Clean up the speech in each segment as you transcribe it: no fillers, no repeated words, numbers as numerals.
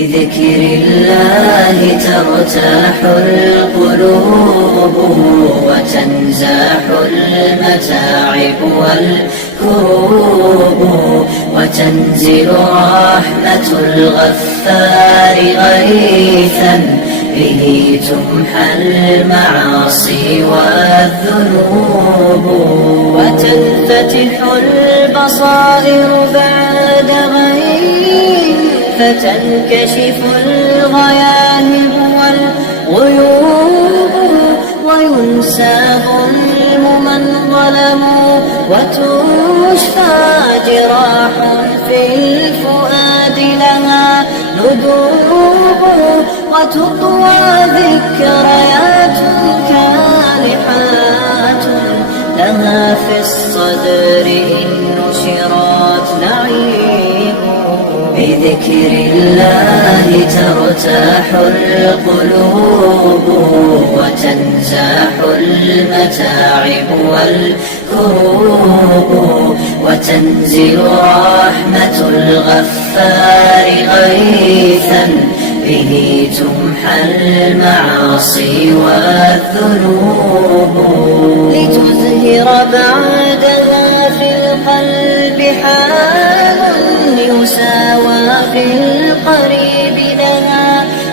بذكر الله ترتاح القلوب وتنزاح المتاعب والكروب وتنزل رحمة الغفار غيثا به تمحى المعاصي والذنوب وتنفتح البصائر بعد غيب فتنكشف الغياهب والغيوب وينسى ظلم من ظلموا وتشفى جراح في الفؤاد لها ندوب وتطوى ذكريات كالحات لها في الصدر إن نشرت نعيم بذكر الله ترتاح القلوب وتنزاح المتاعب والكروب وتنزل رحمة الغفار غيثا به تمحى المعاصي والذنوب لتزهر بعدها في القلب حال يساوى في القريب لنا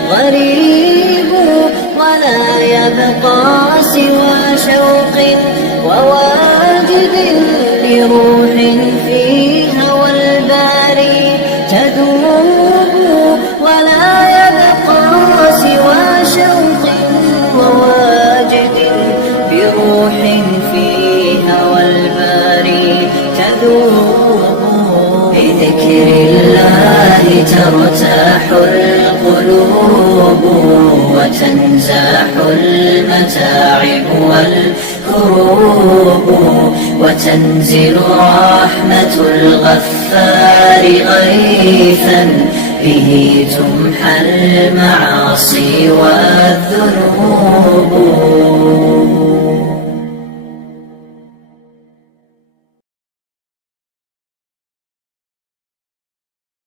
غريب ولا يبقى سوى شوق وواجد لروح في هوى الباري تذوب ولا يبقى سوى شوق وواجد بروح في هوى الباري تذوب بذكر الله ترتاح القلوب وتنزاح المتاعب والكروب وتنزل رحمة الغفار غيثا به تمحى المعاصي والذنوب